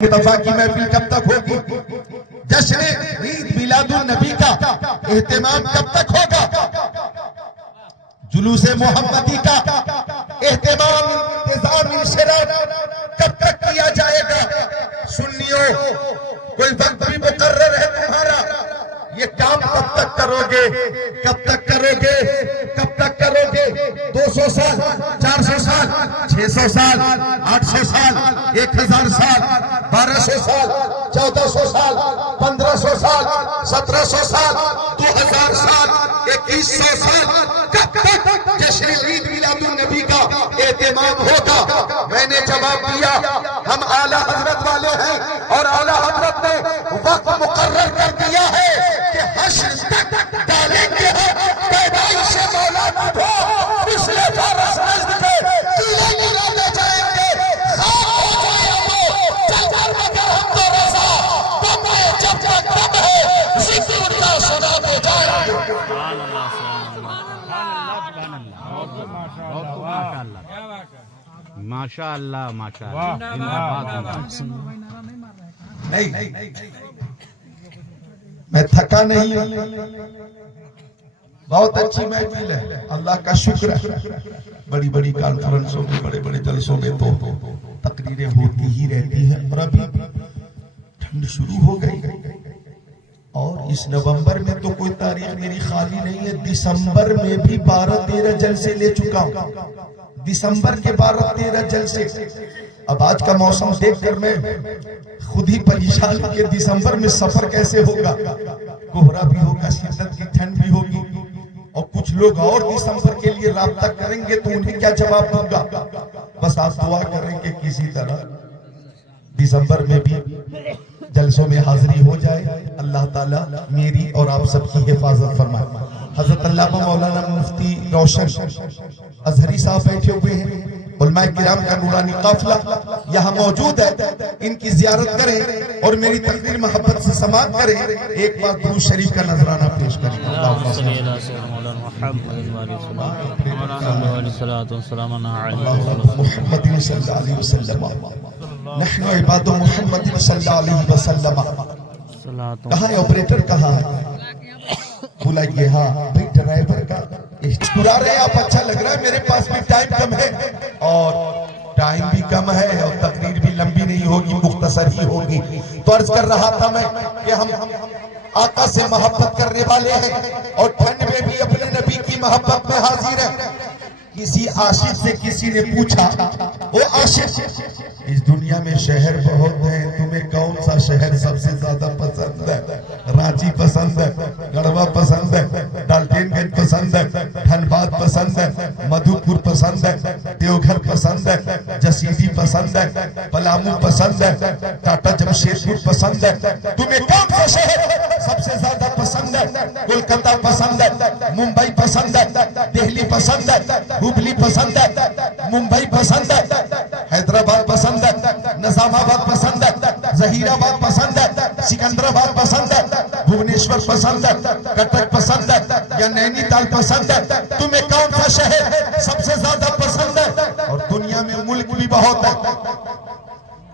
دفعہ کی محفل کب تک ہوگی؟ جشن عید میلاد النبی کا اہتمام کب تک ہوگا؟ جلوس محمدی کا اہتمام انتظام انشراح کب تک کیا جائے گا؟ سنیوں کوئی وقت بھی مقرر ہے تمہارا؟ یہ کام کب تک کرو گے؟ کب تک کرو گے؟ کب تک کرو گے؟ 200 سال 400 سال 600 سال 800 سال 1000 سال 1200 سال 1400 سال 1500 سال 1700 سال 2000 سال 2100 سال کب تک جشن عید میلاد النبی کا اہتمام ہوگا؟ میں نے جواب دیا ہم اعلیٰ حضرت والے ہیں اور اعلیٰ حضرت نے وقت مقرر کر دیا ہے کہ حشر تک ڈالیں گے پیدائش مولانا کو پچھلے فارس نزد کے قلعے گرانے جائیں گے خاک ہو جائے وہ چکر مگر ہم تو رضا دم ہے جب تک دم ہے ذکر اللہ سناتے جائیں گے۔ ماشاءاللہ نہیں میں تھکا نہیں، بہت اچھی محفل ہے، اللہ کا شکر ہے۔ بڑی بڑی کانفرنسوں میں بڑے بڑے جلسوں میں تو تقریریں ہوتی ہی رہتی ہیں، اور ابھی ٹھنڈ شروع ہو گئی اور اس نومبر میں تو کوئی تاریخ میری خالی نہیں ہے۔ دسمبر میں بھی 12-13 جلسے لے چکا ہوں، دسمبر کے 12-13 جلسے۔ اب آج کا موسم دیکھ کر میں خود ہی پریشان ہوں کہ دسمبر میں سفر کیسے ہوگا، کوہرا بھی ہوگا، شدت کی ٹھنڈ بھی ہوگی، اور کچھ لوگ اور دسمبر کے لیے رابطہ کریں گے تو انہیں کیا جواب دوں گا؟ بس آپ دعا کریں کہ کسی طرح دسمبر میں بھی جلسوں میں حاضری ہو جائے، اللہ تعالیٰ میری اور آپ سب کی حفاظت فرمائے۔ حضرت علامہ مولانا مفتی روشن ازہری صاحب بیٹھے ہوئے ہیں، علماء کرام کا نورانی قافلہ یہاں موجود ہے، ان کی زیارت کریں اور میری تقریر محبت سے سماعت کریں۔ ایک بار درود شریف کا نذرانہ پیش کریں۔ اللہم صلی اللہ سیدنا محمد محمد صلی اللہ علیہ وسلم نحن عباد محمد صلی اللہ علیہ وسلم۔ کہاں ہے آپریٹر، کہاں ہے؟ بلائیے۔ ہاں بھئی ڈرائیور کا پورا رہے آپ، اچھا لگ رہا ہے۔ میرے پاس بھی ٹائم کم ہے اور ٹائم بھی کم ہے اور تقریر بھی لمبی نہیں ہوگی، مختصر ہی ہوگی۔ تو عرض کر رہا تھا میں کہ ہم آقا سے محبت کرنے والے ہیں اور ٹھنڈ میں بھی اپنے نبی کی محبت میں حاضر ہیں۔ کسی عاشق سے کسی نے پوچھا، وہ عاشق اس دنیا میں شہر بہت ہیں، تمہیں کون سا شہر سب سے زیادہ پسند ہے؟ رانچی پسند ہے، گڑھوا پسند ہے، ڈالٹین گنج پسند ہے، دھنباد پسند ہے، مدھو پور پسند ہے، دیوگھر پسند ہے، جسیدی پسند ہے، پلامو پسند ہے، ٹاٹا جمشید پور پسند ہے، تمہیں کون سا شہر سب سے زیادہ پسند ہے؟ کولکتہ پسند ہے، ممبئی پسند ہے، دہلی پسند ہے، ہبلی پسند ہے، ممبئی پسند ہے، حیدرآباد پسند ہے، نظام آباد پسند ہے، ظہیر آباد پسند ہے، سکندر آباد پسند ہے، بھونیشور پسند ہے، کٹک پسند ہے یا نینی تال پسند ہے؟ تمہیں کون سا شہر سب سے زیادہ پسند ہے؟ اور دنیا میں ملک بھی بہت ہے،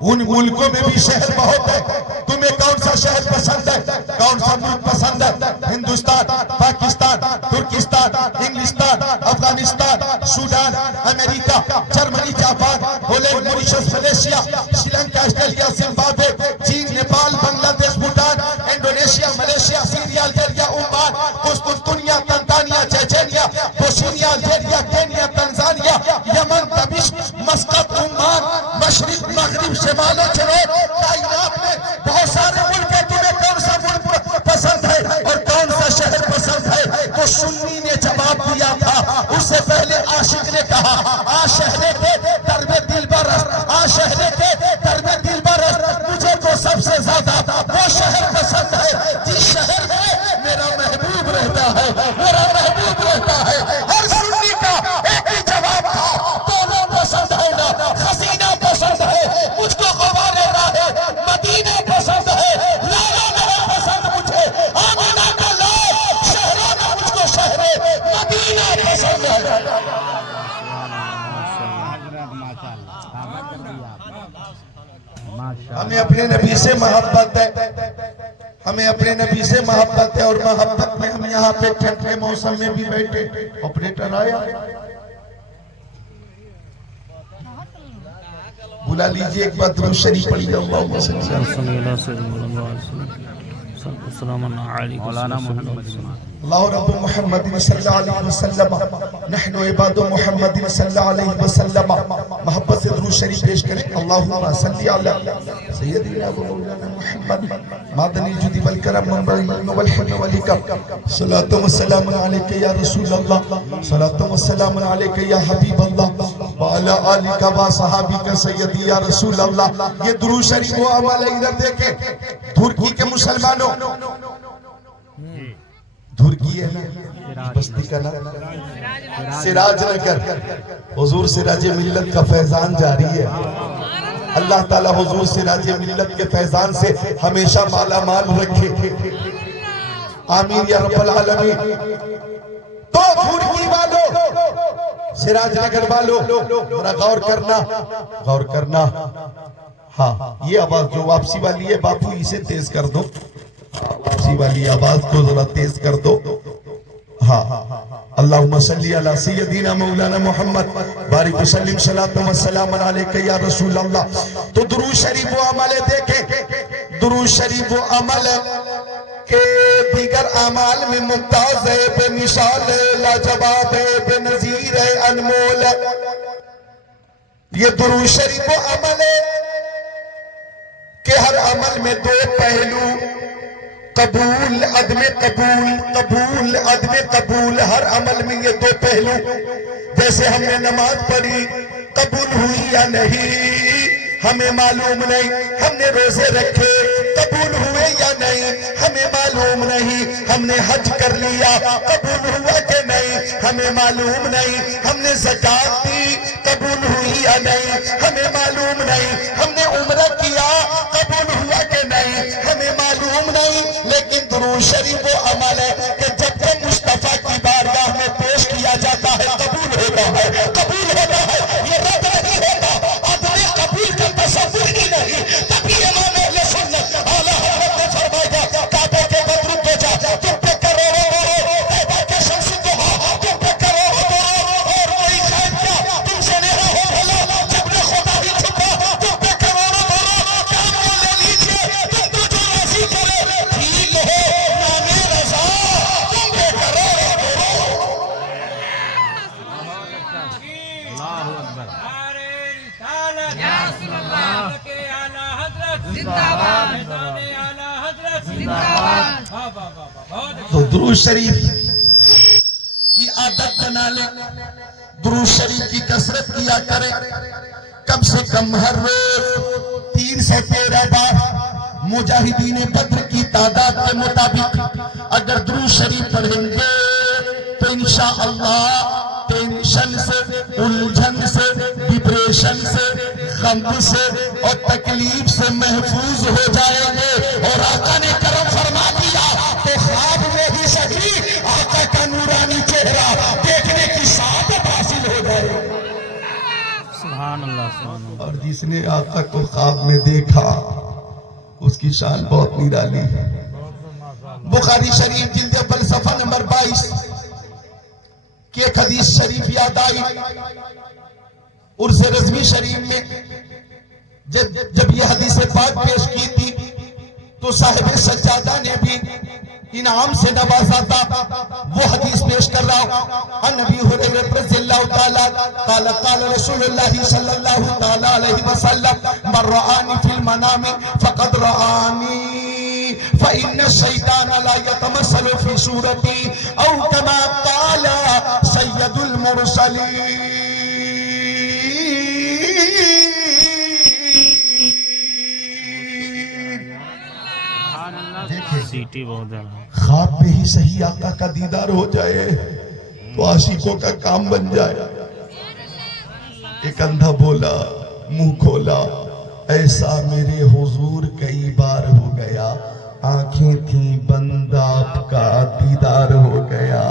ان ملکوں میں بھی شہر بہت ہے، تمہیں کون سا شہر پسند ہے؟ کون سا ملک پسند ہے؟ ہندوستان، پاکستان، ترکستان، انگلستان، افغانستان، سوڈان، امریکہ، Germany, Japan, Holland, Mauritius, Malaysia, Sri Lanka, Australia, Zimbabwe, چین، Nepal, Bangladesh, Bhutan, Indonesia, Malaysia, Syria, Algeria, Oman, قسطنطنیہ، Tanzania, Chechnya, Bosnia, Algeria, Kenya, Tanzania, Yemen, دمشق، مسقط، عمان، مشرق، مغرب، شمال و جنوب، کائنات میں بہت سارے ملک ہیں، تمہیں کون سا ملک پسند ہے اور کون سا شہر پسند ہے؟ تو سنی نے جواب دیا تھا، اس سے پہلے عاشق نے کہا، آ شہرے کے درب دل برس، آ شہرے کے درب دل برس، مجھے تو سب سے زیادہ وہ شہر پسند ہے جس شہر میں میرا محبوب رہتا ہے، میرا محبوب رہتا ہے۔ ہر سنی کا ایک ہی جواب تھا، دونوں پسند ہے نا، حسینہ پسند ہے، مجھ کو غبار ہمیں اپنے نبی سے محبت ہے، ہمیں اپنے نبی سے محبت ہے، اور محبت میں ہم یہاں پہ ٹھنڈ کے موسم میں بھی بیٹھے۔ آپریٹر آیا، بلا لیجئے ایک بار درود شریف پڑھیے۔ اللہم صلی اللہ علیہ وسلم۔ مولانا محمد اللہ رب محمد صلی اللہ علیہ وسلم، نحن عباد محمد صلی اللہ علیہ وسلم۔ محبت سے درود شریف پیش کریں۔ اللہم صلی علی سیدنا و مولانا محمد معدن الجود والکرم منبع العلم والحلم والحکم۔ صلاۃ و سلام علیک یا رسول اللہ، صلاۃ و سلام علیک یا حبیب اللہ، وعلی آلک و صحابک سیدی یا رسول اللہ۔ یہ درود شریف و عمل ادھر دیکھیں، دھورکی کے مسلمانوں، دھورکی ہے نا بستی کا نام سراج نگر، حضور سراج ملت کا فیضان جاری ہے۔ اللہ تعالیٰ حضور سراج ملت کے فیضان سے ہمیشہ مالا مال رکھے، آمین یا رب العالمین۔ تو دھورکی والو، سراج نگر والو، ذرا غور کرنا، غور کرنا۔ ہاں یہ آواز جو واپسی والی ہے باپو اسے تیز کر دو، واپسی والی آواز کو ذرا تیز کر دو۔ ہاں اللہم صلی علی سیدنا مولانا محمد بارک وسلم صلاۃ و سلام علیک یا رسول اللہ۔ تو درود شریف و عمل دیکھیں، درود شریف و عمل کے دیگر اعمال میں ممتاز ہے، بے مثال ہے، لاجواب ہے، بے نظیر ہے، انمول ہے۔ یہ درود شریف و عمل ہے کہ ہر عمل میں دو پہلو، قبول عدم قبول، قبول عدم قبول، ہر عمل میں یہ دو پہلو۔ جیسے ہم نے نماز پڑھی، قبول ہوئی یا نہیں ہمیں معلوم نہیں، ہم نے روزے رکھے، قبول ہوئے یا نہیں ہمیں معلوم نہیں، ہم نے حج کر لیا، قبول ہوا کہ نہیں ہمیں معلوم نہیں، ہم نے زکوٰۃ دی، قبول ہوئی یا نہیں ہمیں معلوم نہیں، ہم نے عمرہ کیا، قبول ہوا کہ نہیں ہمیں معلوم نہیں۔ لیکن درود شریف وہ عمل ہے کہ جب تک مصطفیٰ کی بارگاہ میں پیش کیا جاتا ہے قبول ہوتا ہے، قبول ہوتا ہے، یہ رد نہیں ہوتا، عدم قبول کا تصور ہی نہیں۔ تبھی امام اہل سنت اعلیٰ حضرت نے فرمایا کعبے کے بدر کو جا، تم پہ کروڑوں کرو، طیبہ کے شمس دہا تم پہ کروڑوں کرو، اور کوئی خیر کیا تم سے نیرا ہو بھلا، جب نے خدا ہی چھپا تم پہ کروڑوں کرو، کام کو لے لیجئے تم کو جو راضی کرے، ٹھیک ہو نام رضا تم پہ کروڑوں کرو۔ اللہ اکبر۔ تو درود شریف کی عادت بنا لیں، درود شریف کی کثرت کیا کریں، کم سے کم ہر روز 313 بار۔ مجاہدین بدر کی تعداد کے مطابق اگر درود شریف پڑھیں گے تو انشاءاللہ ٹینشن سے، الجھن سے، ڈپریشن سے، غم سے اور تکلیف سے محفوظ ہو جائیں گے۔ اور آقا نے کرم فرما دیا تو خواب میں ہی صحیح آقا کا نورانی چہرہ دیکھنے کی سعادت حاصل ہو جائے گی۔ سبحان اللہ، سبحان اللہ۔ اور جس نے آقا کو خواب میں دیکھا اس کی شان بہت نرالی ہے۔ بخاری شریف جلد اول صفحہ نمبر 22 کی ایک حدیث شریف یاد آئی، عرض رضوی شریف میں جب یہ حدیث پاک پیش کی تھی تو صاحب سجادہ نے بھی انعام سے نوازا تھا۔ وہ حدیث پیش کر رہا ہوں، عن ابی ہریرہ رضی اللہ تعالی قال قال رسول اللہ صلی اللہ تعالی علیہ وسلم من رآنی فی المنام فقد رآنی فإن الشیطان لا يتمثل في صورتی او كما قال سید المرسلین۔ سیٹی بہت ہے۔ خواب میں ہی صحیح آقا کا دیدار ہو جائے تو عاشقوں کا کام بن جائے۔ ایک اندھا بولا منہ کھولا، ایسا میرے حضور کئی بار ہو گیا، آنکھیں تھیں بند آپ کا دیدار ہو گیا۔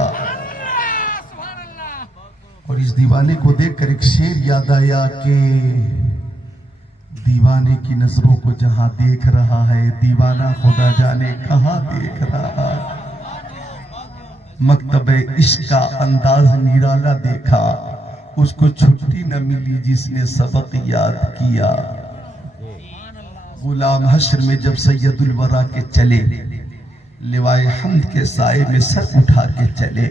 اور اس دیوانے کو دیکھ کر ایک شعر یاد آیا کہ دیوانے کی نظروں کو جہاں دیکھ رہا ہے، دیوانہ خدا جانے کہاں دیکھ رہا ہے۔ مکتب عشق کا انداز نرالا دیکھا، اس کو چھٹی نہ ملی جس نے سبق یاد کیا۔ غلام حشر میں جب سید الورا کے چلے، لوائے حمد کے سائے میں سر اٹھا کے چلے،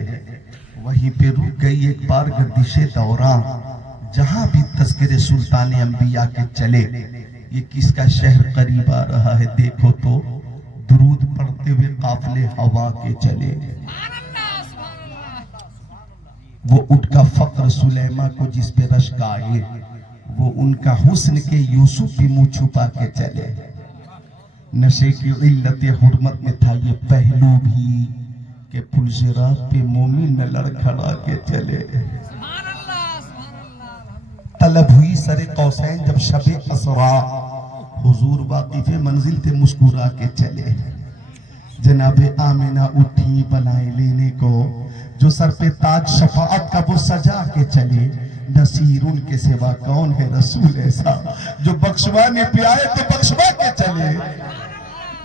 وہیں پہ رک گئی ایک بار گردش دوراں، جہاں بھی تذکرے سلطان انبیاء کے چلے۔ یہ کس کا شہر قریب آ رہا ہے دیکھو تو، درود پڑھتے ہوئے قافلے ہوا کے چلے۔ وہ اٹھ کا فقر سلیمہ کو جس پہ رشک آئے، وہ ان کا حسن کے یوسف بھی منہ چھپا کے چلے۔ نشے کی علت حرمت میں تھا یہ پہلو بھی، کہ پلزرات پہ مومن نہ لڑکھڑا کے چلے۔ طلب ہوئی سر قوسین جب شب اسرا، حضور واقف منزل تھے مسکرا کے چلے۔ جناب آمنہ اٹھی بلائیں لینے کو، جو سر پہ تاج شفاعت کا وہ سجا کے چلے۔ نصیر ان کے سوا کون ہے رسول ایسا، جو بخشوانے پہ آئے تو بخشوا کے چلے۔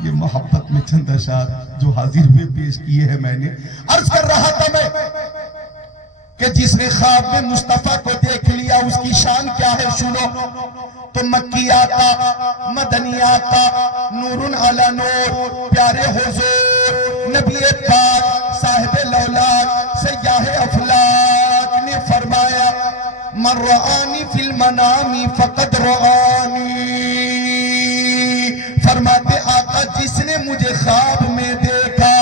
یہ محبت میں چند اشعار جو حاضر ہوئے پیش کیے ہیں میں نے۔ عرض کر رہا تھا میں کہ جس نے خواب میں مصطفیٰ کو دیکھ لیا اس کی شان کیا ہے سنو تو، مکی آقا مدنی آقا نور علی نور، پیارے حضور نبی پاک صاحب لولاک سیاہ افلاک نے فرمایا، من رآنی فی المنام فقد رآنی۔ فرماتے آقا جس نے مجھے خواب میں دیکھا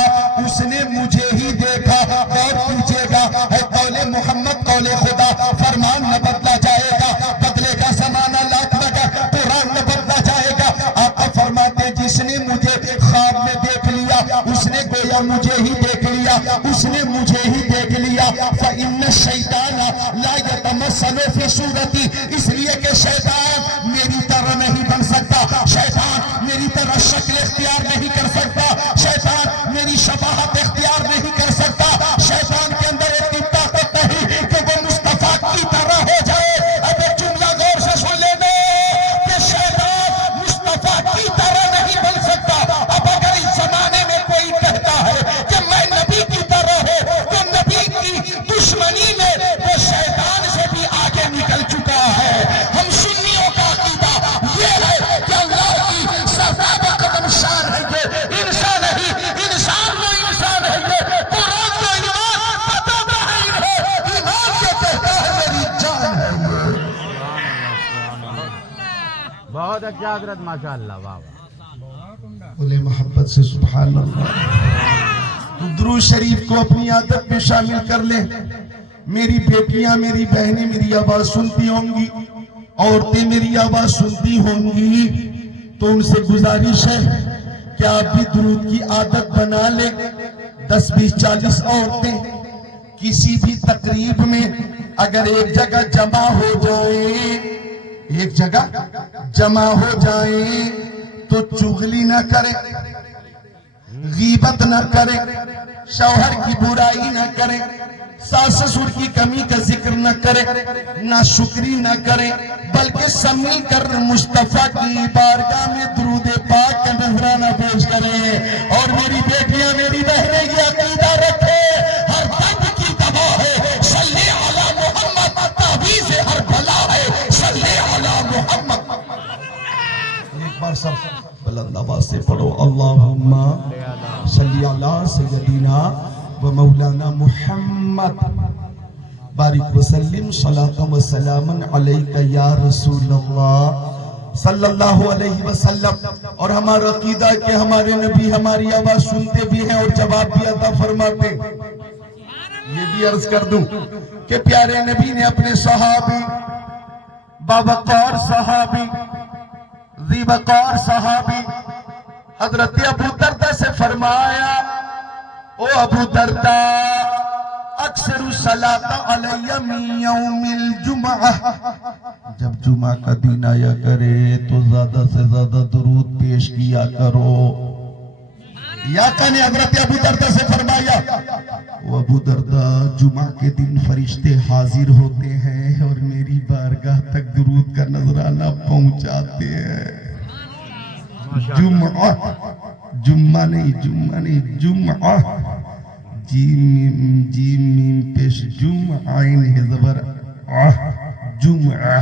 اس نے مجھے ہی دیکھا۔ اور پوچھے گا ہے قول محمد قول خدا، فرمان نہ بدلا جائے گا، بدلے گا زمانہ لاکھ مگر قرآن نہ بدلا جائے گا۔ آقا فرماتے جس نے مجھے خواب میں دیکھ لیا اس نے گویا مجھے ہی دیکھ لیا، اس نے مجھے ہی دیکھ لیا۔ فإن الشیطان لا يتمثل في صورتی، اس لیے کہ شیطان میری طرح نہیں بن سکتا، شیطان میری طرح شکل اختیار نہیں کر سکتا، شیطان میری شباہت اختیار نہیں کر سکتا، شیطان کے اندر اتنی طاقت نہیں کہ وہ مصطفیٰ کی طرح ہو جائے۔ اب ایک جملہ غور سے سن لینے کہ شیطان مصطفیٰ کی طرح نہیں بن سکتا۔ اب اگر اس زمانے میں کوئی کہتا ہے کہ میں نبی کی طرح ہوں تو نبی کی دشمنی میں وہ شیطان سے بھی آگے نکل چکا ہے۔ ہم سنیوں کا عقیدہ یہ ہے کہ اللہ کی سرتاب قدم شان ہے یہ انسان نہیں، انسان وہ انسان ہے یہ قرآن کو ایمان بتاتا ہے انہیں، ایمان کے کہتا ہے میری جان ہے یہ۔ بہت اچھا حضرت ماشاءاللہ، واہ بولے محبت سے سبحان اللہ۔ تو درود شریف کو اپنی عادت میں شامل کر لیں۔ میری بیٹیاں میری بہنیں میری آواز سنتی ہوں گی، عورتیں میری آواز سنتی ہوں گی، تو ان سے گزارش ہے کہ آپ بھی درود کی عادت بنا لیں۔ 10 20 40 عورتیں کسی بھی تقریب میں اگر ایک جگہ جمع ہو جائیں، ایک جگہ جمع ہو جائیں تو چغلی نہ کریں، غیبت نہ کریں، شوہر کی برائی نہ کریں، ساس سسر کی کمی کا ذکر نہ کریں، ناشکری نہ کریں، بلکہ سب مل کر مصطفیٰ کی بارگاہ میں درود پاک کا نذرانہ پیش کریں۔ اور میری بیٹیاں میری بہنیں یہ عقیدہ رکھیں، ہر درد کی دوا ہے صلی علی محمد، تعویذ ہر بلا ہے صلی علی محمد۔ ایک بار سب بلند آواز سے پڑھو، اللہم صلی علی سیدنا و مولانا محمد بارک وسلم صلاۃ و سلام علیک یا رسول اللہ صلی اللہ علیہ وسلم۔ اور ہمارا عقیدہ ہے کہ ہمارے نبی ہماری آواز سنتے بھی ہیں اور جواب بھی عطا فرماتے ہیں۔ یہ بھی عرض کر دوں کہ پیارے نبی نے اپنے صحابی باوقار صحابی ذی وقار صحابی حضرت ابو دردہ سے فرمایا، او ابو دردہ اکثر الصلاۃ علی من یوم الجمعہ، جب جمعہ کا دن آیا کرے تو زیادہ سے زیادہ درود پیش کیا کرو۔ یا نے حضرت ابو دردہ سے فرمایا وہ ابو دردہ جمعہ کے دن فرشتے حاضر ہوتے ہیں اور میری بارگاہ تک درود کا نذرانہ پہنچاتے ہیں. جمعہ نہیں جمعہ جیم میم پیش جمعہ عین ہے زبر جمعہ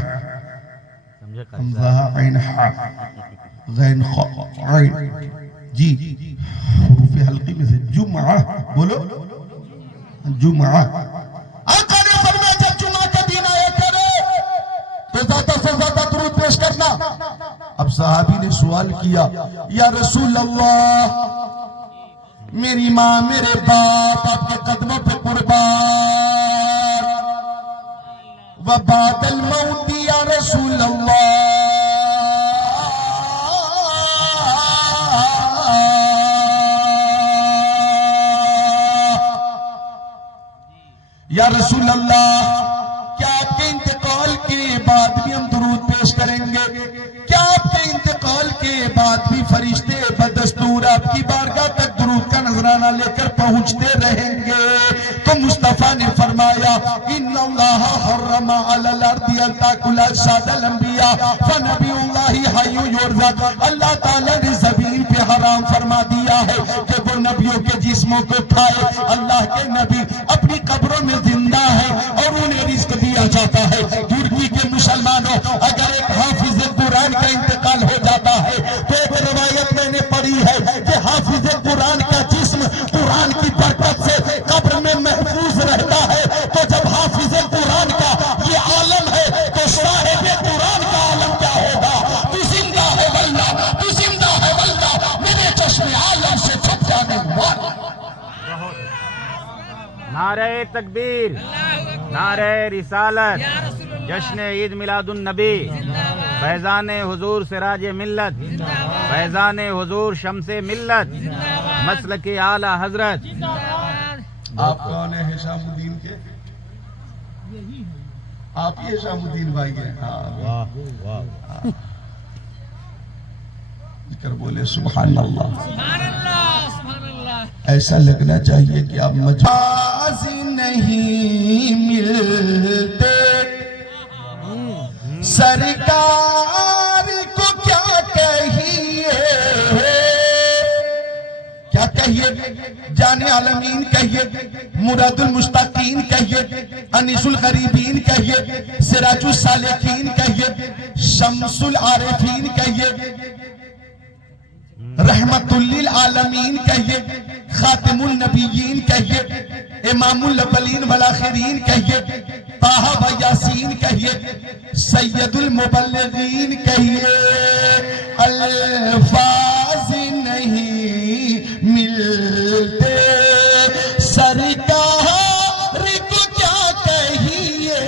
حمزہ عین حا غین خا عین جی حروف حلقی میں سے جمعہ بولو جمعہ. آقا نے فرمایا جب جمعہ کا دن آیا کرے تو زیادہ سے زیادہ درود پیش کرنا. اب صحابی نے سوال کیا یا رسول اللہ میری ماں میرے باپ آپ کے قدموں پہ قربان وبعد الموت یا رسول اللہ یا رسول اللہ کیا آپ کے انتقال کے بعد بھی ہم درود پیش کریں گے؟ کیا آپ کے انتقال کے بعد بھی فرشتے بدستور آپ کی بارگاہ تک درود کا نذرانہ لے کر پہنچتے رہیں گے؟ تو مصطفیٰ نے فرمایا ان اللہ حرم علی الارض ان تاکل اجساد الانبیاء فنبی اللہ حی یرزق. اللہ تعالیٰ نے زمین پہ حرام فرما دیا ہے کہ وہ نبیوں کے جسموں کو کھائے. اللہ کے نبی اپنی قبروں میں زندہ ہے اور انہیں رزق دیا جاتا ہے. ترکی کے مسلمانوں اگر ایک حافظ قرآن کا انتقال ہو جاتا ہے تو ایک روایت میں نے پڑھی ہے کہ حافظ قرآن کا جسم قرآن کی برکت سے قبر میں محفوظ رہتا ہے. تو جب حافظ قرآن کا یہ عالم ہے تو صاحب قرآن کا عالم کیا ہوگا؟ تو زندہ ہے واللہ تو زندہ ہے واللہ میرے چشم عالم سے چھپ جانے والا. نعرہ تکبیر، نعرہ رسالت، جشن عید میلاد النبی، فیضان حضور سراج ملت، فیضان حضور شمس ملت، مسلک اعلی حضرت. آپ کون ہیں ہشام الدین کے؟ آپ یہ ہشام الدین بھائی ہیں؟ کر بولے سبحان اللہ. ایسا لگنا چاہیے کہ آپ مجاز نہیں ملتے سرکار کو کیا کہیے کیا کہیے جان عالمین کہیے مراد المشتاقین کہیے انیس الغریبین کہیے سراج السالکین کہیے شمس العارفین کہیے رحمت للعالمین کہیے خاتم النبیین کہیے امام الاولین والآخرین کہیے طہ و یاسین کہیے سید المبلغین کہیے. الفاظ نہیں ملتے سرکار کو کیا کہیے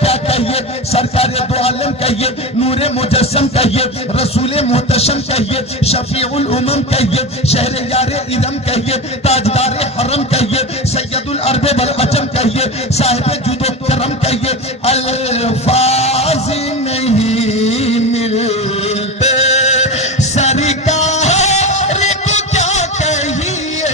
کیا کہیے سرکار دو عالم کہیے نور مجسم کہیے رسول محتشم کہیے شفیع الامم کہیے شہر یار ارم کہیے تاجدار حرم کہیے سید العرب والعجم کہیے صاحب جود و کرم کہیے. الفاظ نہیں ملتے سرکار کو کیا کہیے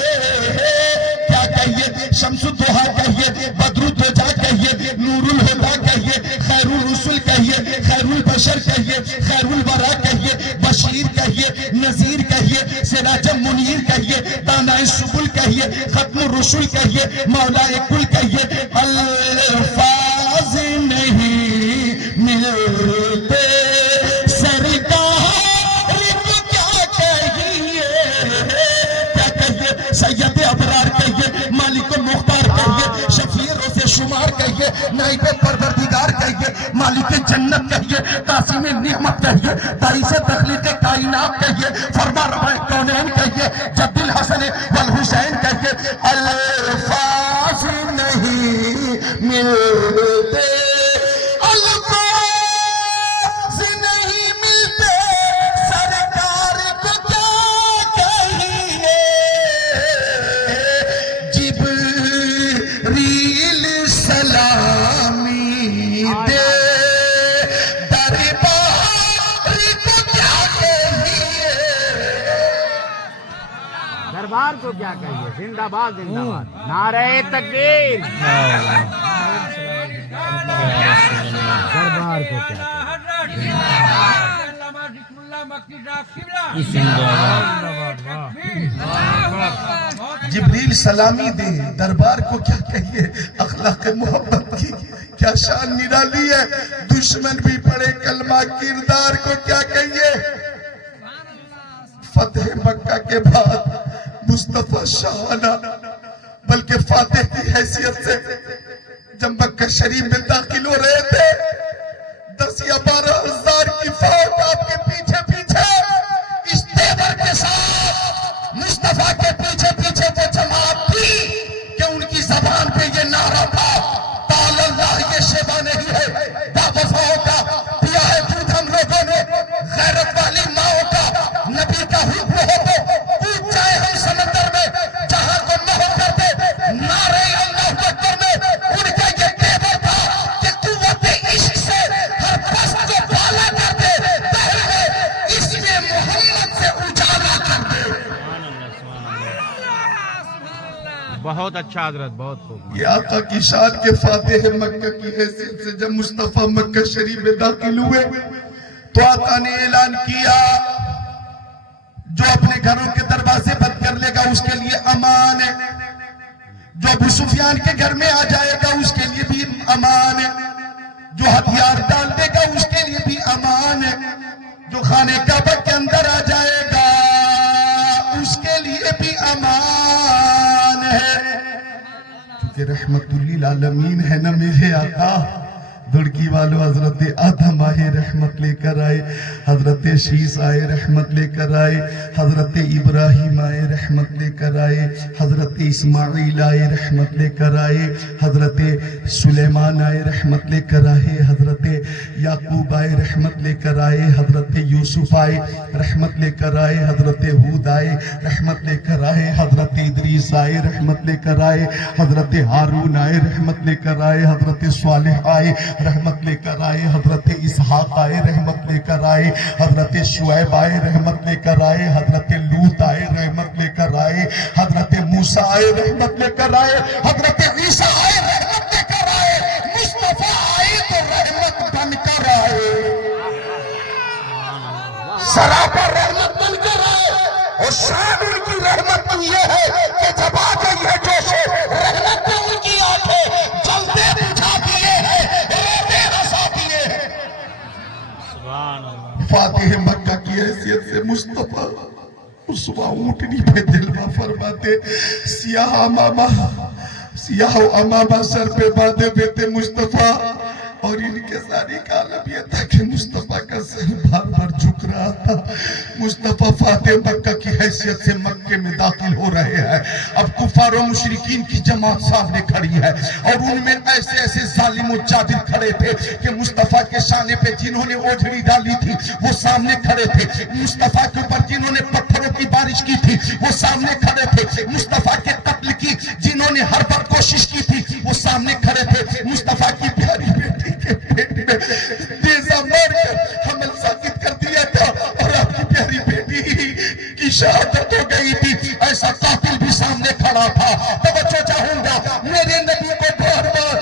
کیا کہیے شمس الضحیٰ کہیے بدر الدجا کہیے نور الہدا کہیے خیر الرسل کہیے خیر البشر کہیے خیر الورا کہیے بشیر کہیے نذیر کہیے سراج منیر کہیے دانا سبل کہیے ختم الرسل کہیے مولا کل کہیے. الفاظ نہیں ملتے سرکار کو کیا کہیے کیا کہیے سید ابرار کہیے مالک المختار کہیے شفیع روز شمار کہیے نائب پروردگار کہیے مالک جنت کہیے قاسم نعمت کہیے باعث تخلیق کائنات کہیے فرما روا کونین کہیے جد الحسن والحسین کہیے. الفاظ نہیں ملتے الفاظ نہیں ملتے سرکار کو کیا کہیے جبریل سلامی دے دربار کو کیا کہیے دربار کو کیا کہیے. زندہ باد زندہ باد. نعرہ تکبیر. دربار کو کیا جبریل سلامی دے, دربار کو کیا کہیے. اخلاق محبت کی کیا شان نرالی ہے. دشمن بھی پڑے کلمہ, کردار کو کیا کہیے. فتح مکہ کے بعد مصطفیٰ شاہانہ بلکہ فاتح کی حیثیت سے جب مکہ شریف میں داخل ہو رہے تھے, 10 یا 12 ہزار کی فوج آپ کے پیچھے پیچھے اس تیور کے ساتھ مصطفیٰ کے پیچھے پیچھے وہ جماعت تھی کہ ان کی زبان پہ یہ نعرہ تھا, تعالی اللہ. یہ شیبہ نہیں ہے باوفاؤں کا, پیا ہے دودھ ہم لوگوں نے غیرت والی ماؤں کا. نبی کا حکم ہو تو کود جائے ہم سمندر میں جہاں کو مہر کر دے. نعرہ اللہ اکبر میں ان کا یہ تیور تھا کہ قوت عشق سے ہر پست کو بالا کر دے, پہلے اس میں محمد سے اجالا کر دے. بہت اچھا حضرت, بہت خوب. یہ آقا کی شان کے فاتح مکہ کی حیثیت سے جب مصطفیٰ مکہ شریف میں داخل ہوئے تو آقا نے اعلان کیا جو اپنے گھروں کے دروازے بند کر لے گا اس کے لیے امان ہے, جو ابو سفیان کے گھر میں آ جائے گا اس کے لیے بھی امان ہے, جو ہتھیار ڈال دے گا اس کے لیے بھی امان ہے, جو خانہ کعبہ کے اندر آ جائے گا اس کے لیے بھی امان ہے. کیونکہ رحمت للعالمین ہے نا میرے آقا. دھڑکی والوں حضرت آدم آئے رحمت لے کر آئے, حضرت شیس آئے رحمت لے کر آئے, حضرت ابراہیم آئے رحمت لے کر آئے, حضرت اسماعیل آئے رحمت لے کر آئے, حضرت سلیمان آئے رحمت لے کر آئے, حضرت یعقوب آئے رحمت لے کر آئے, حضرت یوسف آئے رحمت لے کر آئے, حضرت ہود آئے رحمت لے کر آئے, حضرت ادریس آئے رحمت لے کر آئے, حضرت ہارون آئے رحمت لے کر آئے, حضرت صالح آئے رحمت لے کر آئے, حضرت اسحاق آئے رحمت لے کر آئے, حضرت شعیب آئے رحمت لے کر آئے, حضرت لوط آئے رحمت لے کر آئے, حضرت موسیٰ آئے رحمت لے کر آئے, حضرت عیسیٰ آئے رحمت لے کر آئے, مصطفیٰ آئے تو رحمت بن کر آئے, سراپا رحمت بن کر آئے. اور شان ان کی رحمت کی یہ ہے کہ جب آ گئی ہے جوش رحمت میں ان کی آنکھیں جلدے بجھا دیے ہیں, ریتے رسا دیے ہیں. فاتح مکہ کی حیثیت سے مصطفیٰ اس صبح اونٹنی پہ جلوہ فرماتے, سیاہ امامہ سر پہ باندھے ہوئے تھے مصطفیٰ, اور ان کے ساری کا عالم یہ تھا کہ مصطفیٰ کا سر بار بار جھک رہا تھا. مصطفیٰ فاتح مکہ کی حیثیت سے مکہ میں داخل ہو رہے ہیں. اب کفار و مشرکین کی جماعت سامنے کھڑی ہے اور ان میں ایسے ایسے ظالم و جادل کھڑے تھے کہ مصطفیٰ کے شانے پہ جنہوں نے اوجھڑی ڈالی تھی وہ سامنے کھڑے تھے, مصطفیٰ کے اوپر جنہوں نے پتھروں کی بارش کی تھی وہ سامنے کھڑے تھے, مصطفیٰ کے قتل کی جنہوں نے ہر بار کوشش کی تھی وہ سامنے کھڑے تھے, مصطفیٰ کی پیاری بیٹی کے پیٹ میں نیزہ مار کر حمل ساقط کر دیا تھا اور آپ کی پیاری بیٹی کی شہادت ہو گئی تھی. ایسا قاتل بھی سامنے کھڑا تھا. توجہ چاہوں گا, میرے نبی کو بار بار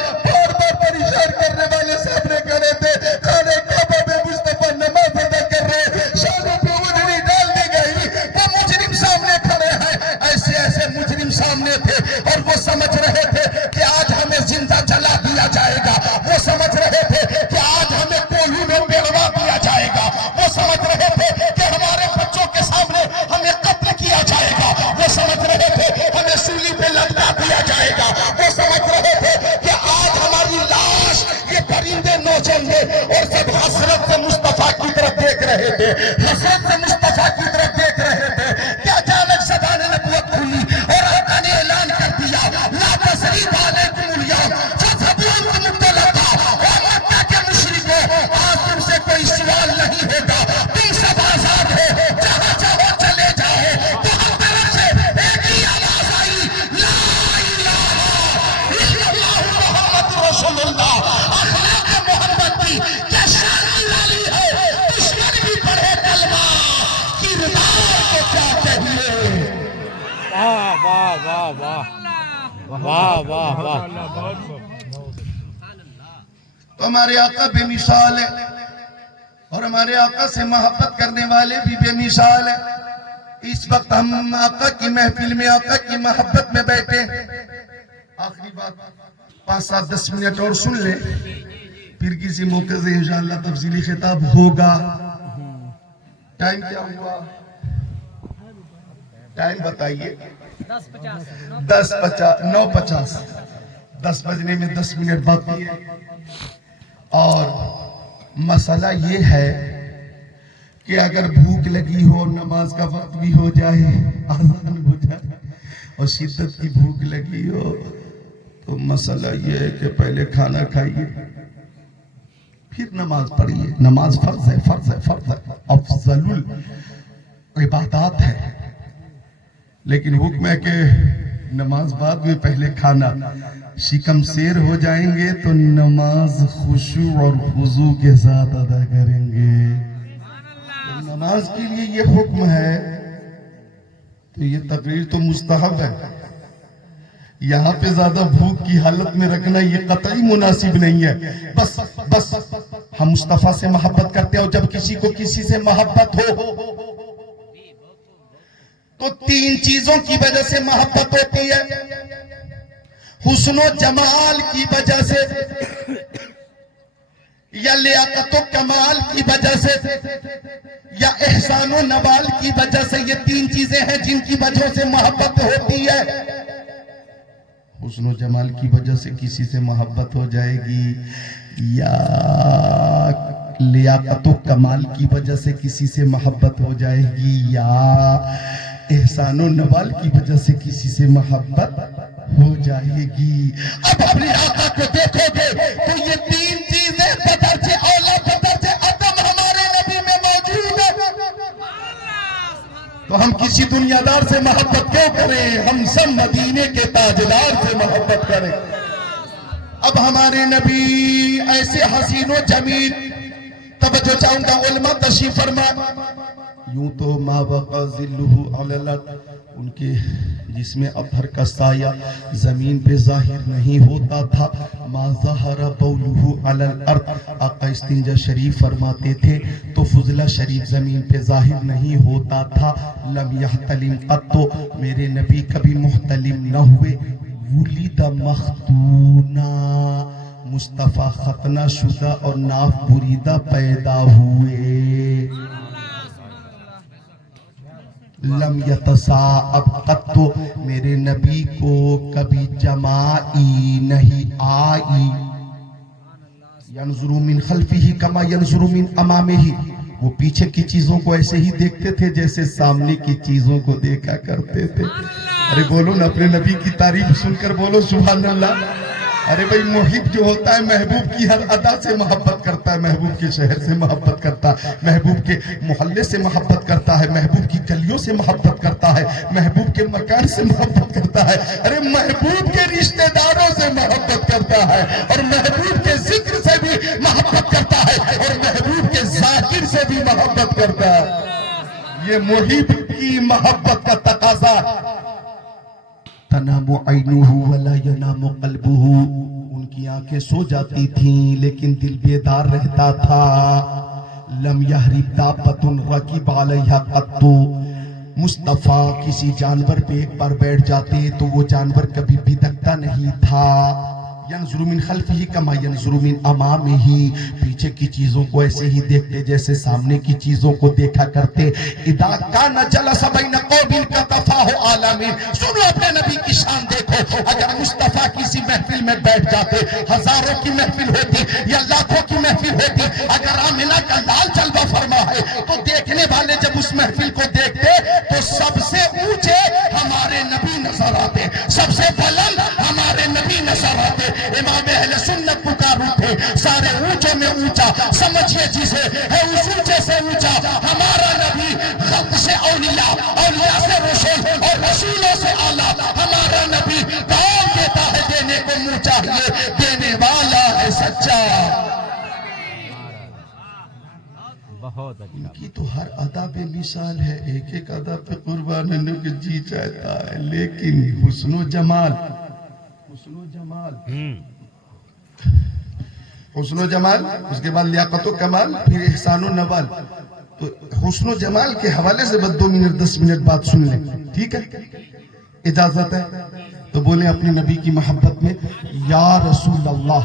پریشان کرنے والے سامنے کھڑے تھے. خانہ کعبہ میں مصطفیٰ نماز ادا کر رہے, شانوں پہ اونٹنی ڈال دی گئی, وہ مجرم سامنے کھڑے ہیں. ایسے ایسے مجرم سامنے تھے اور وہ سمجھ رہے تھے کہ آج ہمیں زندہ جلا دیا جائے گا, وہ سمجھ رہے تھے کہ آج ہمیں کوہی میں بیڑوا دیا جائے گا, وہ سمجھ رہے تھے کہ ہمارے بچوں کے سامنے ہمیں قتل کیا جائے گا, وہ سمجھ رہے تھے ہمیں سولی پہ لٹکا دیا جائے گا, وہ سمجھ رہے تھے کہ آج ہماری لاش یہ پرندے نوچیں گے. اور سب حسرت سے مصطفیٰ کی طرف دیکھ رہے تھے, حسرت سے مصطفیٰ کی طرف دیکھ رہے تھے کہ اچانک زبان نبوت کھلی اور آقا نے اعلان کر دیا, لا تثریب علیکم الیوم فاذهبوا انتم الطلقاء. اور مکہ کے مشرکوں, آج تم سے کوئی سوال نہیں ہوگا, تم سب آزاد ہو, جہاں چاہو چلے جاؤ. تو ہر طرف سے ایک ہی آواز آئی, لا الہ الا اللہ محمد رسول اللہ. اخلاق محمد کی کیا شان والی ہے, دشمن بھی پڑھے کلمہ, کردار واہ واہ واہ واہ واہ تو ہمارے آقا بے مثال ہے اور ہمارے آقا سے محبت کرنے والے بھی بے مثال ہے. اس وقت ہم آقا کی محفل میں آقا کی محبت میں بیٹھے. آخری بات 5-7-10 منٹ اور سن لیں, پھر کسی موقع سے انشاءاللہ تفصیلی خطاب ہوگا. ٹائم کیا ہوا؟ ٹائم بتائیے. 9:50. 10 بجنے میں 10 منٹ باقی ہے. اور مسئلہ یہ ہے کہ اگر بھوک لگی ہو, نماز کا وقت بھی ہو جائے, آذان ہو جائے اور شدت کی بھوک لگی ہو, تو مسئلہ یہ ہے کہ پہلے کھانا کھائیے پھر نماز پڑھیے. نماز فرض ہے, فرض ہے, فرض ہے, افضل العبادات ہے. لیکن حکم ہے کہ نماز بعد میں پہلے کھانا. شکم سیر ہو جائیں گے تو نماز خشوع اور خضوع کے ساتھ ادا کریں گے. تو نماز کے لیے یہ حکم ہے, تو یہ تقریر تو مستحب ہے. یہاں پہ زیادہ بھوک کی حالت میں رکھنا یہ قطعی مناسب نہیں ہے. بس ہم مصطفیٰ سے محبت کرتے ہیں, اور جب کسی کو کسی سے محبت ہو تو 3 چیزوں کی وجہ سے محبت ہوتی ہے. حسن و جمال کی وجہ سے, یا لیاقت و کمال کی وجہ سے, یا احسان و نوال کی وجہ سے. یہ 3 چیزیں ہیں جن کی وجہ سے محبت ہوتی ہے. حسن و جمال کی وجہ سے کسی سے محبت ہو جائے گی, یا لیاقت و کمال کی وجہ سے کسی سے محبت ہو جائے گی, یا احسان و نوال کی وجہ سے کسی سے محبت ہو جائے گی. اب اپنے آقا کو دیکھو گے تو یہ 3 چیزیں بدرجہ اولا بدرجہ ادب ہمارے نبی میں موجود ہے. تو ہم کسی دنیا دار سے محبت کیوں کریں؟ ہم سب مدینے کے تاجدار سے محبت کریں. اب ہمارے نبی ایسے حسین و جمیل, توجہ چاہوں گا علماء تشریف فرما. یوں تو ما وقع ظلہ علی الارض, ان کے جسم اطہر کا سایہ زمین پہ ظاہر نہیں ہوتا تھا. ما ظہر بولہ علی الارض, آقا استنجا شریف فرماتے تھے تو فضلہ شریف زمین پہ ظاہر نہیں ہوتا تھا. لم یحتلم قط, میرے نبی کبھی محتلم نہ ہوئے. ولد مختونا, مصطفیٰ ختنہ شدہ اور ناف بریدہ پیدا ہوئے. لم یتصاعب قط, میرے نبی کو کبھی جمائی نہیں آئی. ینظر من خلفہ کما ینظر من امامہ, وہ پیچھے کی چیزوں کو ایسے ہی دیکھتے تھے جیسے سامنے کی چیزوں کو دیکھا کرتے تھے. ارے بولو نا, اپنے نبی کی تعریف سن کر بولو سبحان اللہ. ارے بھئی محب جو ہوتا ہے محبوب کی ہر ادا سے محبت کرتا ہے, محبوب کے شہر سے محبت کرتا ہے, محبوب کے محلے سے محبت کرتا ہے, محبوب کی گلیوں سے محبت کرتا ہے, محبوب کے مکان سے محبت کرتا ہے. ارے محبوب کے رشتہ داروں سے محبت کرتا ہے, اور محبوب کے ذکر سے بھی محبت کرتا ہے, اور محبوب کے ذاکر سے بھی محبت کرتا ہے. یہ محب کی محبت کا تقاضا. تنام عینہ ولا ینام قلبہ, ان کی آنکھیں سو جاتی تھیں لیکن دل بیدار رہتا تھا. لم یحرب دابۃ رکب علیہا قط, مصطفیٰ کسی جانور پہ ایک بار بیٹھ جاتے تو وہ جانور کبھی بدکتا نہیں تھا. ینظر من خلفہ کما ینظر من امامہ, پیچھے کی چیزوں کو ایسے ہی دیکھتے جیسے سامنے کی چیزوں کو دیکھا کرتے. اذا کان جلس بین قوم کتفاہ عالمین, سنو اپنے نبی کی شان دیکھو. اگر مصطفیٰ کسی محفل میں بیٹھ جاتے, ہزاروں کی محفل ہوتی یا لاکھوں کی محفل ہوتی, اگر آمنہ کا لال جلوہ فرما ہے تو دیکھنے والے جب اس محفل کو دیکھتے تو سب سے اونچے ہمارے نبی نظر آتے, سب سے بلند ہمارے نبی نظر آتے. امام اہل سنت پکار اٹھے, سارے اونچوں میں اونچا سمجھئے جسے ہے اس اونچے سے اونچا ہمارا نبی. خلق سے اولیاء, اولیاء سے رسول, اور رسولوں سے اعلیٰ ہمارا نبی. کون دیتا ہے دینے کو منہ چاہیے, دینے والا ہے سچا. بہت اچھا. ان کی تو ہر ادا بے مثال ہے، ایک ایک ادا پہ قربان ہونے کو جی چاہتا ہے، لیکن حسن و جمال، حسن و جمال، اس کے بعد لیاقت و کمال، پھر احسان و نوال. تو حسن و جمال کے حوالے سے بس 2 منٹ 10 منٹ بات سن لیں، ٹھیک ہے؟ اجازت ہے تو بولیں اپنے نبی کی محبت میں یا رسول اللہ،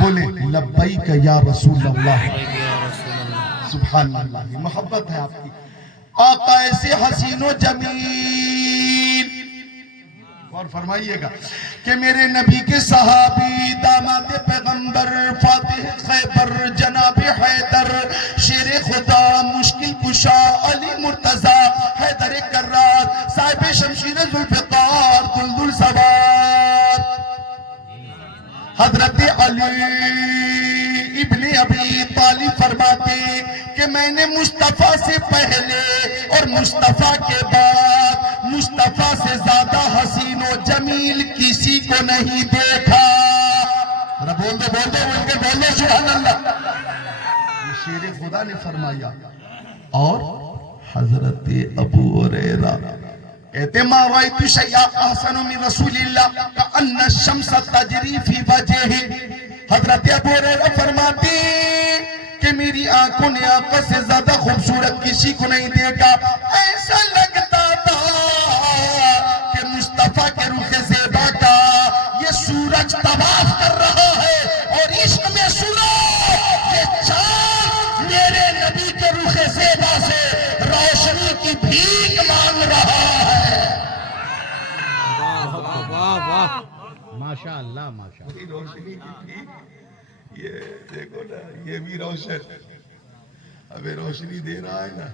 بولیں لبیک یا رسول اللہ. سبحان اللہ، محبت ہے آپ کی. آقا ایسے حسین و جمیل، اور فرمائیے گا کہ میرے نبی کے صحابی داماد پیغمبر فاتح خیبر جناب حیدر شیر خدا مشکل کشا علی مرتضی حیدر کرار صاحب شمشیر ذوالفقار دلدل سوار حضرت علی ابن ابی طالب فرماتے کہ میں نے مصطفیٰ سے پہلے اور مصطفیٰ کے بعد مصطفیٰ سے زیادہ حسین و جمیل کسی کو نہیں دیکھا. بول دو ان کے بولنے سبحان اللہ. یہ شیر خدا نے فرمایا. اور حضرت ابو ہریرہ کہتے ما رأیت شیئا احسن من رسول اللہ کأن الشمس تجری فی وجہہ. حضرت ابو ہریرہ فرماتے کہ میری آنکھوں نے آقا سے زیادہ خوبصورت کسی کو نہیں دیکھا. ایسا لگتا تھا کہ مصطفیٰ کے رخ زیبا کا یہ سورج طواف کر رہا ہے اور عشق میں سنو یہ چاند میرے نبی کے رخ زیبا سے روشنی کی بھیک مانگ رہا ہے. واہ واہ ماشاء اللہ ماشاء اللہ. روشنی کی بھیک، یہ دیکھو نا، یہ بھی روشن ہمیں روشنی دے رہا ہے نا.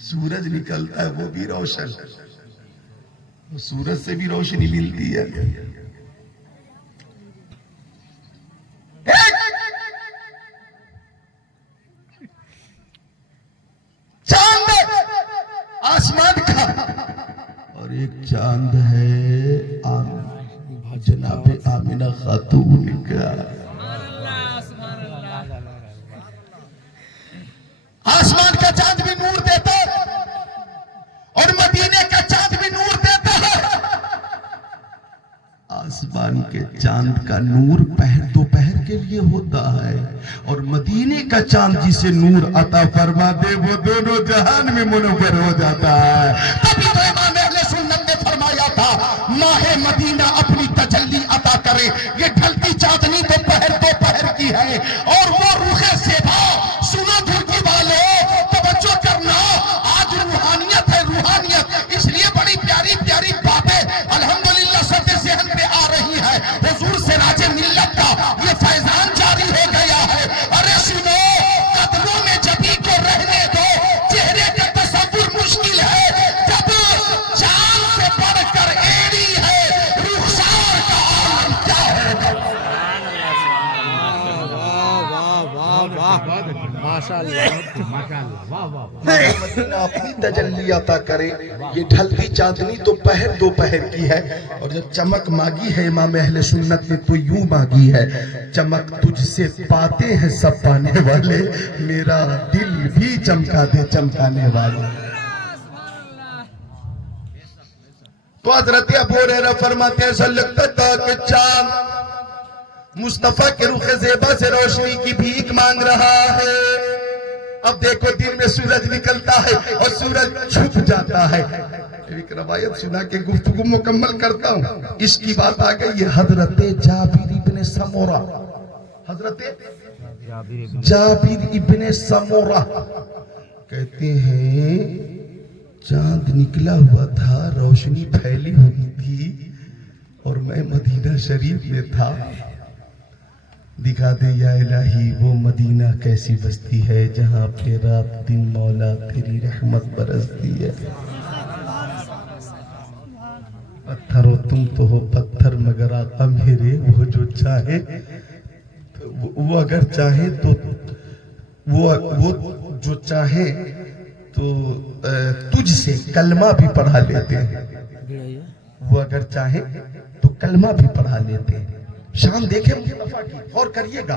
سورج نکلتا ہے وہ بھی روشن، سورج سے بھی روشنی ملتی ہے. چاند آسمان کا اور ایک چاند ہے جناب آمنہ خاتون کا. آسمان کا چاند بھی نور دیتا ہے اور مدینے کا چاند بھی نور دیتا ہے. آسمان کے چاند کا نور پہر دوپہر کے لیے ہوتا ہے اور مدینے کا چاند جسے نور عطا فرما دے وہ دونوں جہان میں منور ہو جاتا ہے. تبھی تو امام اہل سنت نے فرمایا تھا ماہ مدینہ اپنی تجلی عطا کرے. یہ ڈھلتی چاندنی دوپہر کی ہے اور وہ رخ زیبا. سنو دھرتی والوں توجہ کرنا، آج روحانیت ہے روحانیت، اس لیے بڑی پیاری پیاری باتیں الحمدللہ سب ذہن پہ آ رہی ہے. حضور سے راج ملت کا یہ فیضان جاری ہو گیا ہے. ارے سنو قدموں میں جبھی کو رہنے دو، چہرے کا تصور مشکل ہے جب چاند سے بڑھ کر ایڑی ہے رخسار کا عالم کیا ہوگا. ماشاء اللہ ماشاء اللہ واہ واہ. مدینہ اپنی تجلی عطا کرے. یہ ڈھلتی چاندنی تو پہر دوپہر کی ہے اور جب چمک مانگی ہے امام اہل سنت نے تو یوں مانگی ہے چمک تجھ سے پاتے ہیں سب پانے والے، میرا دل بھی چمکا دے چمکانے والے. تو حضرت ابو ہریرہ فرماتے ہیں ایسا لگتا تھا کہ چاند مصطفیٰ کے رخ زیبا سے روشنی کی بھیک مانگ رہا ہے. اب دیکھو دن میں سورج نکلتا ہے اور سورج چھپ جاتا ہے. ایک روایت سنا کے گفتگو مکمل کرتا ہوں. اس کی بات آ گئی ہے حضرت جابر ابن سمورہ. حضرت جابر ابن سمورہ کہتے ہیں چاند نکلا ہوا تھا، روشنی پھیلی ہوئی تھی اور میں مدینہ شریف میں تھا. دکھا دے یا الہی وہ مدینہ کیسی بستی ہے جہاں پہ رات دن مولا تیری رحمت برستی ہے. پتھر ہو تم تو ہو پتھر مگر آقا میرے وہ جو چاہے وہ اگر چاہے تو وہ جو چاہے تو تجھ سے کلمہ بھی پڑھا لیتے ہیں. وہ اگر چاہے تو کلمہ بھی پڑھا لیتے ہیں. شان دیکھیں مصطفیٰ کی، غور کریے گا.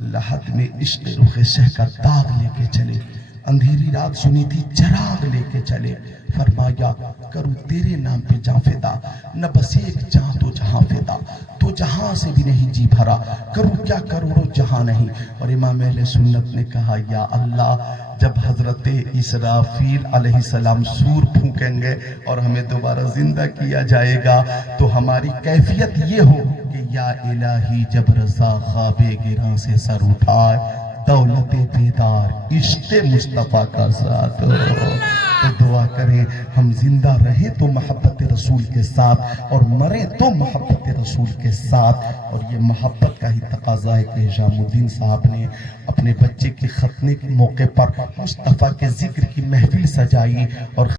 لحد میں عشق رخ شہ کا داغ لے کے چلے، اندھیری رات سنی تھی چراغ لے کے چلے، فرمایا کروں تیرے نام پہ جاں فدا، نہ بس ایک جہاں تو جہاں فدا، تو جہاں سے بھی نہیں جی بھرا، کروں کیا کروڑوں جہاں نہیں۔ اور امام اہل سنت نے کہا یا اللہ، جب حضرت اسرافیل علیہ السلام سور پھونکیں گے اور ہمیں دوبارہ زندہ کیا جائے گا تو ہماری کیفیت یہ ہو کہ یا الہی جب رضا خواب گراں سے سر اٹھائے، دولت بیدار عشق مصطفیٰ کا ذات ہو۔ تو دعا کریں ہم زندہ رہیں تو محبت رسول کے ساتھ اور مریں تو محبت رسول کے ساتھ۔ اور یہ محبت کا ہی تقاضا ہے کہ ہشام الدین صاحب نے اپنے بچے کے ختنے کے موقع پر مصطفیٰ کے ذکر کی محفل سجائی اور